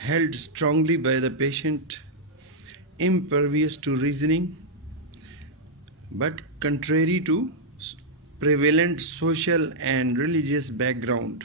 held strongly by the patient, impervious to reasoning, but contrary to prevalent social and religious background.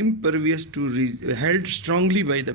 impervious to held strongly by the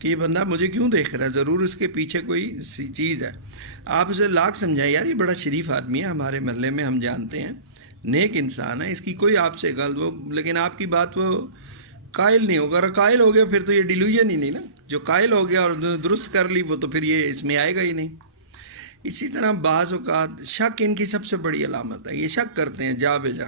کہ یہ بندہ مجھے کیوں دیکھ رہا ہے، ضرور اس کے پیچھے کوئی سی چیز ہے. آپ اسے لاکھ سمجھائیں یار یہ بڑا شریف آدمی ہے، ہمارے محلے میں ہم جانتے ہیں، نیک انسان ہے، اس کی کوئی آپ سے غلط وہ، لیکن آپ کی بات وہ قائل نہیں ہوگا. اور قائل ہو گیا پھر تو یہ ڈیلیوژن ہی نہیں نا. جو قائل ہو گیا اور درست کر لی وہ تو پھر یہ اس میں آئے گا ہی نہیں. اسی طرح بعض اوقات شک ان کی سب سے بڑی علامت ہے. یہ شک کرتے ہیں جا بے جا.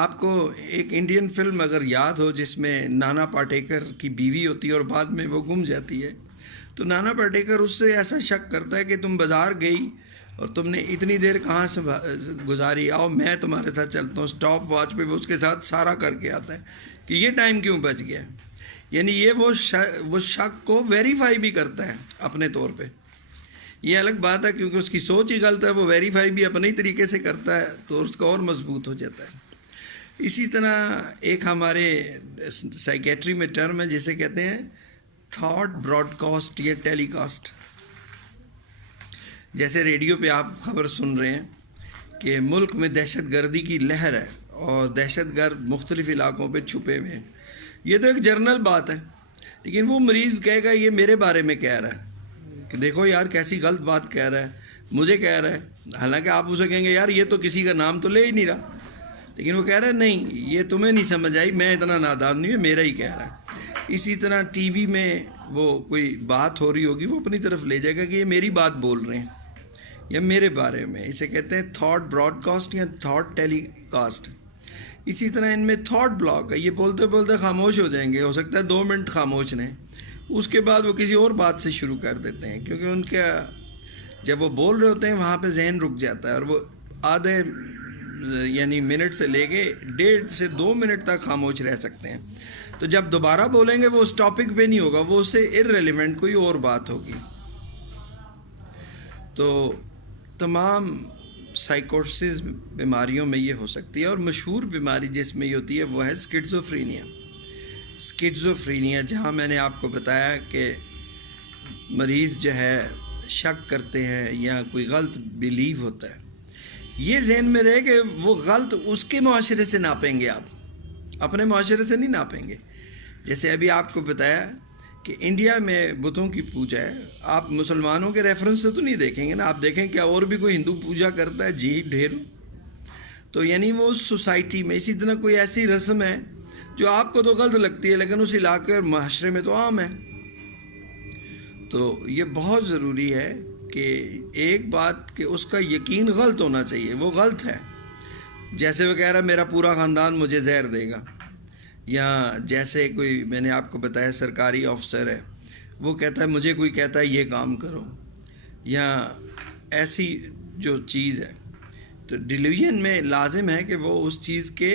آپ کو ایک انڈین فلم اگر یاد ہو جس میں نانا پاٹیکر کی بیوی ہوتی ہے اور بعد میں وہ گم جاتی ہے، تو نانا پاٹیکر اس سے ایسا شک کرتا ہے کہ تم بازار گئی اور تم نے اتنی دیر کہاں سے گزاری، آؤ میں تمہارے ساتھ چلتا ہوں. اسٹاپ واچ پہ وہ اس کے ساتھ سارا کر کے آتا ہے کہ یہ ٹائم کیوں بچ گیا. یعنی یہ وہ شک کو ویریفائی بھی کرتا ہے اپنے طور پہ. یہ الگ بات ہے کیونکہ اس کی سوچ ہی غلط ہے، وہ ویریفائی بھی اپنے ہی طریقے سے کرتا ہے تو اس کا اور مضبوط ہو جاتا ہے. اسی طرح ایک ہمارے سائیکیٹری میں ٹرم ہے جسے کہتے ہیں تھاٹ براڈ کاسٹ یا ٹیلی کاسٹ. جیسے ریڈیو پہ آپ خبر سن رہے ہیں کہ ملک میں دہشت گردی کی لہر ہے اور دہشت گرد مختلف علاقوں پہ چھپے ہوئے ہیں. یہ تو ایک جرنل بات ہے، لیکن وہ مریض کہے گا یہ میرے بارے میں کہہ رہا ہے کہ دیکھو یار کیسی غلط بات کہہ رہا ہے، مجھے کہہ رہا ہے. حالانکہ آپ اسے کہیں گے یار یہ تو کسی کا نام تو لے ہی نہیں رہا، لیکن وہ کہہ رہا ہے نہیں یہ تمہیں نہیں سمجھ آئی، میں اتنا نادان نہیں ہوں، میرا ہی کہہ رہا ہے. اسی طرح ٹی وی میں وہ کوئی بات ہو رہی ہوگی وہ اپنی طرف لے جائے گا کہ یہ میری بات بول رہے ہیں یا میرے بارے میں. اسے کہتے ہیں تھاٹ براڈ کاسٹ یا تھاٹ ٹیلی کاسٹ. اسی طرح ان میں تھاٹ بلاک ہے، یہ بولتے بولتے خاموش ہو جائیں گے، ہو سکتا ہے 2 منٹ خاموش رہیں، اس کے بعد وہ کسی اور بات سے شروع کر دیتے ہیں کیونکہ ان کا جب وہ بول رہے ہوتے ہیں وہاں پہ ذہن رک جاتا ہے اور وہ آدھے یعنی منٹ سے لے کے 1.5 سے 2 منٹ تک خاموش رہ سکتے ہیں. تو جب دوبارہ بولیں گے وہ اس ٹاپک پہ نہیں ہوگا، وہ اس سے ارریلیونٹ کوئی اور بات ہوگی. تو تمام سائیکوسس بیماریوں میں یہ ہو سکتی ہے اور مشہور بیماری جس میں یہ ہوتی ہے وہ ہے اسکیزوفرینیا. اسکیزوفرینیا جہاں میں نے آپ کو بتایا کہ مریض جو ہے شک کرتے ہیں یا کوئی غلط بیلیو ہوتا ہے. یہ ذہن میں رہے کہ وہ غلط اس کے معاشرے سے ناپیں گے، آپ اپنے معاشرے سے نہیں ناپیں گے. جیسے ابھی آپ کو بتایا کہ انڈیا میں بتوں کی پوجا ہے، آپ مسلمانوں کے ریفرنس سے تو نہیں دیکھیں گے نا، آپ دیکھیں کیا اور بھی کوئی ہندو پوجا کرتا ہے؟ جی ڈھیر. تو یعنی وہ اس سوسائٹی میں اسی طرح کوئی ایسی رسم ہے جو آپ کو تو غلط لگتی ہے لیکن اس علاقے اور معاشرے میں تو عام ہے. تو یہ بہت ضروری ہے کہ ایک بات کہ اس کا یقین غلط ہونا چاہیے، وہ غلط ہے. جیسے وہ کہہ رہا میرا پورا خاندان مجھے زہر دے گا، یا جیسے کوئی میں نے آپ کو بتایا سرکاری آفسر ہے وہ کہتا ہے مجھے کوئی کہتا ہے یہ کام کرو، یا ایسی جو چیز ہے. تو ڈیلیوژن میں لازم ہے کہ وہ اس چیز کے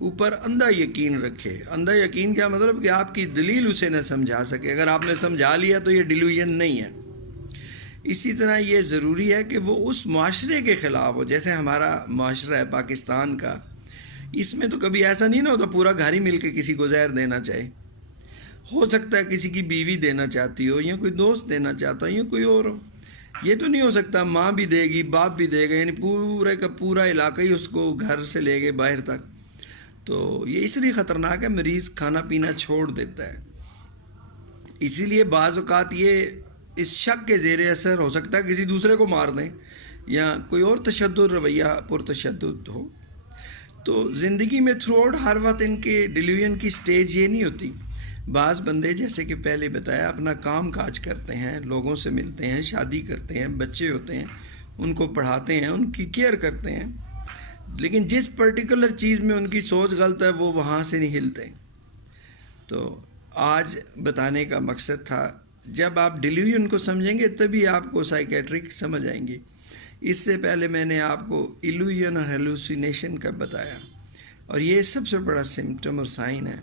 اوپر اندھا یقین رکھے. اندھا یقین کیا مطلب کہ آپ کی دلیل اسے نہ سمجھا سکے. اگر آپ نے سمجھا لیا تو یہ ڈیلیوژن نہیں ہے. اسی طرح یہ ضروری ہے کہ وہ اس معاشرے کے خلاف ہو. جیسے ہمارا معاشرہ ہے پاکستان کا، اس میں تو کبھی ایسا نہیں نہ ہوتا پورا گھر ہی مل کے کسی کو زہر دینا چاہے. ہو سکتا ہے کسی کی بیوی دینا چاہتی ہو یا کوئی دوست دینا چاہتا ہو یا کوئی اور ہو. یہ تو نہیں ہو سکتا ماں بھی دے گی باپ بھی دے گا، یعنی پورے کا پورا علاقہ ہی اس کو گھر سے لے گئے باہر تک. تو یہ اس لیے خطرناک ہے، مریض کھانا پینا چھوڑ دیتا ہے. اسی لیے بعض اوقات یہ اس شک کے زیر اثر ہو سکتا ہے کسی دوسرے کو مار دیں یا کوئی اور تشدد رویہ پرتشدد ہو. تو زندگی میں تھرو آؤٹ ہر وقت ان کے ڈیلیوژن کی سٹیج یہ نہیں ہوتی. بعض بندے جیسے کہ پہلے بتایا اپنا کام کاج کرتے ہیں، لوگوں سے ملتے ہیں، شادی کرتے ہیں، بچے ہوتے ہیں، ان کو پڑھاتے ہیں، ان کی کیئر کرتے ہیں، لیکن جس پرٹیکولر چیز میں ان کی سوچ غلط ہے وہ وہاں سے نہیں ہلتے. تو آج بتانے کا مقصد تھا جب آپ ڈیلیوژن کو سمجھیں گے تبھی آپ کو سائیکیٹرک سمجھ آئیں گی. اس سے پہلے میں نے آپ کو ایلوژن اور ہیلوسینیشن کا بتایا، اور یہ سب سے بڑا سمٹم اور سائن ہے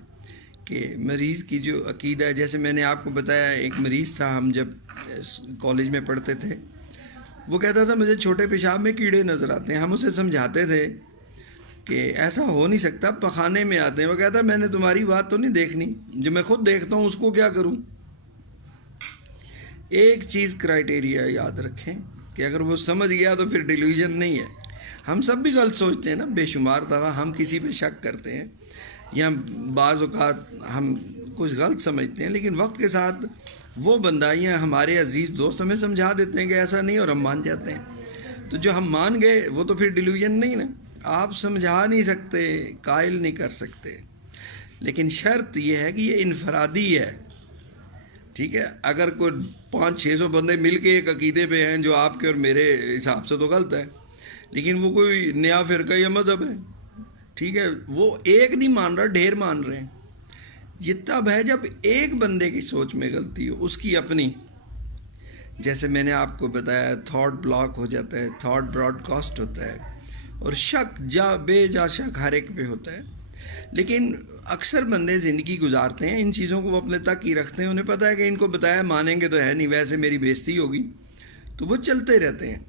کہ مریض کی جو عقیدہ ہے. جیسے میں نے آپ کو بتایا ایک مریض تھا، ہم جب کالج میں پڑھتے تھے، وہ کہتا تھا مجھے چھوٹے پیشاب میں کیڑے نظر آتے ہیں. ہم اسے سمجھاتے تھے کہ ایسا ہو نہیں سکتا، پخانے میں آتے ہیں. وہ کہتا میں نے تمہاری بات تو نہیں دیکھنی، جو میں خود دیکھتا ہوں اس کو کیا کروں. ایک چیز کرائٹیریا یاد رکھیں کہ اگر وہ سمجھ گیا تو پھر ڈیلیوژن نہیں ہے. ہم سب بھی غلط سوچتے ہیں نا، بے شمار دفعہ ہم کسی پہ شک کرتے ہیں، یا بعض اوقات ہم کچھ غلط سمجھتے ہیں، لیکن وقت کے ساتھ وہ بندائیاں ہمارے عزیز دوست ہمیں سمجھا دیتے ہیں کہ ایسا نہیں، اور ہم مان جاتے ہیں۔ تو جو ہم مان گئے وہ تو پھر ڈیلیوژن نہیں نا، آپ سمجھا نہیں سکتے، قائل نہیں کر سکتے، لیکن شرط یہ ہے کہ یہ انفرادی ہے، ٹھیک ہے۔ اگر کوئی 500-600 بندے مل کے ایک عقیدے پہ ہیں جو آپ کے اور میرے حساب سے تو غلط ہے، لیکن وہ کوئی نیا فرقہ یا مذہب ہے، ٹھیک ہے، وہ ایک نہیں مان رہا، ڈھیر مان رہے ہیں۔ یہ تب ہے جب ایک بندے کی سوچ میں غلطی ہو، اس کی اپنی، جیسے میں نے آپ کو بتایا تھاٹ بلاک ہو جاتا ہے، تھاٹ براڈ کاسٹ ہوتا ہے، اور شک بے جا شک ہر ایک پہ ہوتا ہے۔ لیکن اکثر بندے زندگی گزارتے ہیں، ان چیزوں کو وہ اپنے تک ہی رکھتے ہیں، انہیں پتہ ہے کہ ان کو بتایا مانیں گے تو ہے نہیں، ویسے میری بےزتی ہوگی، تو وہ چلتے رہتے ہیں۔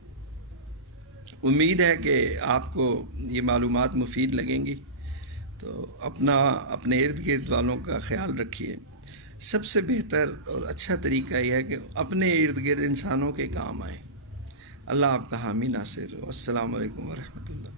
امید ہے کہ آپ کو یہ معلومات مفید لگیں گی، تو اپنے ارد گرد والوں کا خیال رکھیے۔ سب سے بہتر اور اچھا طریقہ یہ ہے کہ اپنے ارد گرد انسانوں کے کام آئیں۔ اللہ آپ کا حامی ناصر ہو۔ السلام علیکم ورحمۃ اللہ۔